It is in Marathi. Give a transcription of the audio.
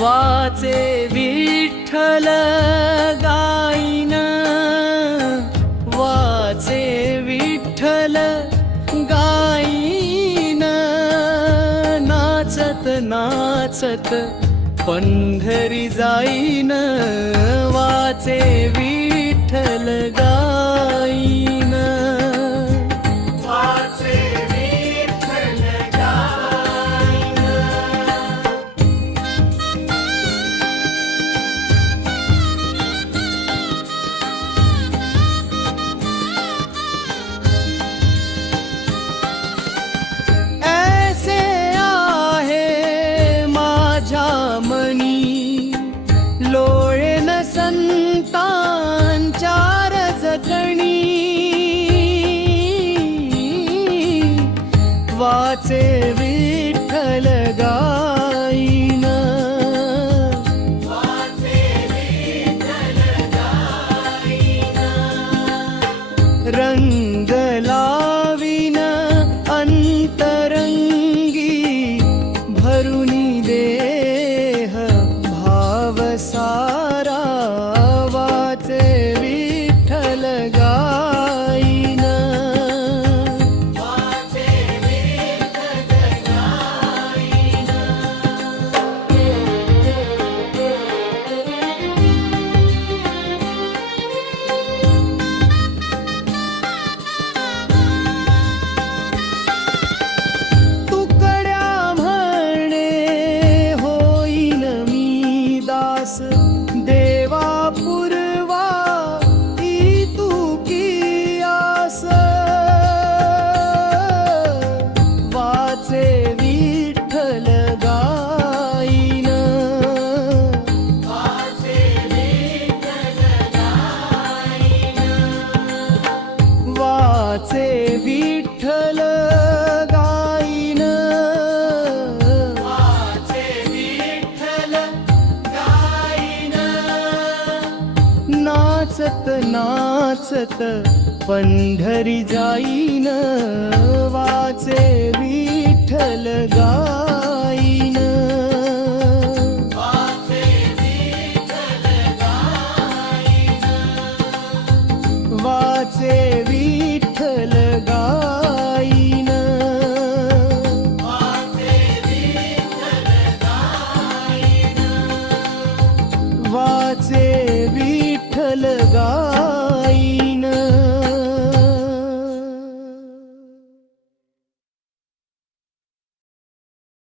वाचे विठ्ठल गाईन, वाचे विठ्ठल गाईन, नाचत नाचत पंढरी जाईन, वाचे विठ्ठल गाईन, वाचे विठ्ठल गाईन. ऐसे आहे माझ्या मनी, लोळेन संतांच्या रजतणी, वाचे विठ्ठल गाईन, वाचे विठ्ठल गाईन. रंग लावीन अंतरंगी, भरुनी देह भाव सारा, वाचे विठ्ठल गाईन, वाचे विठ्ठल गाईन. तुकड्या म्हणे होईन मी दास, देवा पूर्वा ई तू की आस, वाचे विठ्ठल गाईन, वाचे विठ्ठल गाईन, वाचे विठ्ठल गाईन, वाचे विठ्ठल गाईन. नाचत नाचत पंढरी जाईन, वाचे